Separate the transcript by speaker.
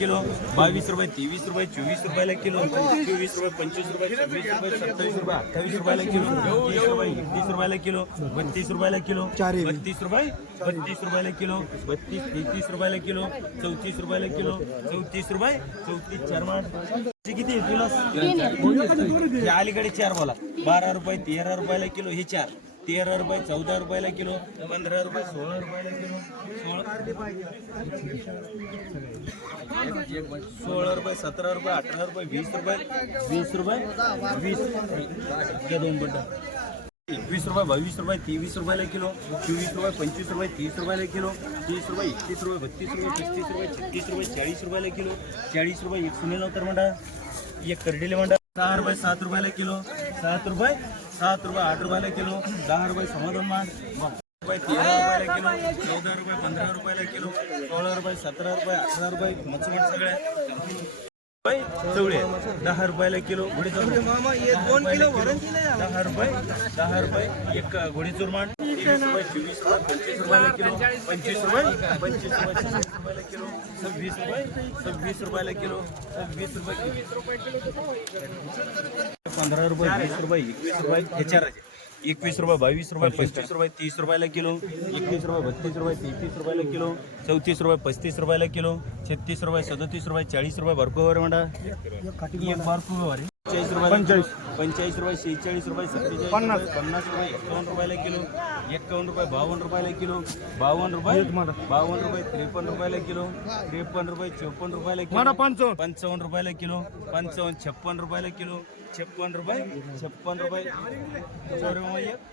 Speaker 1: Kilo बावीस रुपये तेवीस रुपये चोवीस रुपयाला किलो चोवीस रुपये पंचवीस रुपये सव्वीस रुपये सत्तावीस रुपये अठ्ठावीस रुपयाला किलो तीस रुपये एकतीस रुपयाला किलो बत्तीस रुपयाला किलो बत्तीस रुपये बत्तीस रुपयाला किलो बत्तीस तेहतीस रुपयाला किलो चौतीस रुपयाला किलो चौतीस रुपये चौतीस चार किती हे अलीकडे चार बोला. बारा रुपये तेरा रुपयाला किलो हे चार. तेरा रुपये चौदा रुपयाला किलो पंधरा रुपये सोळा रुपयाला किलो सोळा सोळा रुपये सतरा रुपये अठरा रुपये वीस रुपये वीस रुपये वीस दोन बड्डा. एकवीस रुपये बावीस रुपये तेवीस रुपयाला किलो चोवीस रुपये पंचवीस रुपये तीस रुपयाला किलो तीस रुपये एकतीस रुपये बत्तीस रुपये पस्तीस रुपये छत्तीस रुपये चाळीस रुपयाला किलो चाळीस रुपये एक सुनील अवतार म्हणा एक करडेले म्हणा सहा रुपये सात रुपयाला किलो सात रुपये सात रुपये आठ रुपयाला किलो दहा रुपये समाधान मान रुपये तेरा रुपयाला किलो चौदा रुपये पंधरा रुपयाला किलो सोळा रुपये सतरा रुपये अठरा रुपये मच्छमट सगळ्या चवळे दहा रुपयाला किलो घोडी दोन किलो दहा रुपये दहा रुपये एक घोडी चुरमाण तेवीस रुपये चोवीस रुपये पंचवीस रुपयाला किलो. पंचवीस रुपये पंचवीस रुपये रुपयाला किलो. सव्वीस रुपये सव्वीस रुपयाला किलो. सव्वीस रुपये पंधरा रुपये वीस रुपये एकवीस रुपये हे चार आहे. एकवीस रुपये बावीस रुपये पंचवीस रुपये तीस रुपयाला किलो एकवीस रुपये बत्तीस रुपये तेहतीस रुपयाला किलो चौतीस रुपये पस्तीस रुपयाला किलो छत्तीस रुपये सदतीस रुपये चाळीस रुपये भरपूर म्हणा एक भरपूर चाळीस रुपये पंचेचाळीस पंचेचाळीस रुपये शेहेचाळीस रुपये सत्तेचाळीस पन्नास पन्नास रुपये एकावन्न रुपयाला किलो एकावन्न रुपये बावन्न रुपयाला किलो बावन्न रुपये बावन्न रुपये त्रेपन्न रुपयाला किलो त्रेपन्न रुपये चोपन्न रुपयाला किलो पंचावन्न रुपयाला किलो पंचावन्न छप्पन रुपयाला किलो छप्पन रुपये छप्पन रुपये चौऱ्याण्णव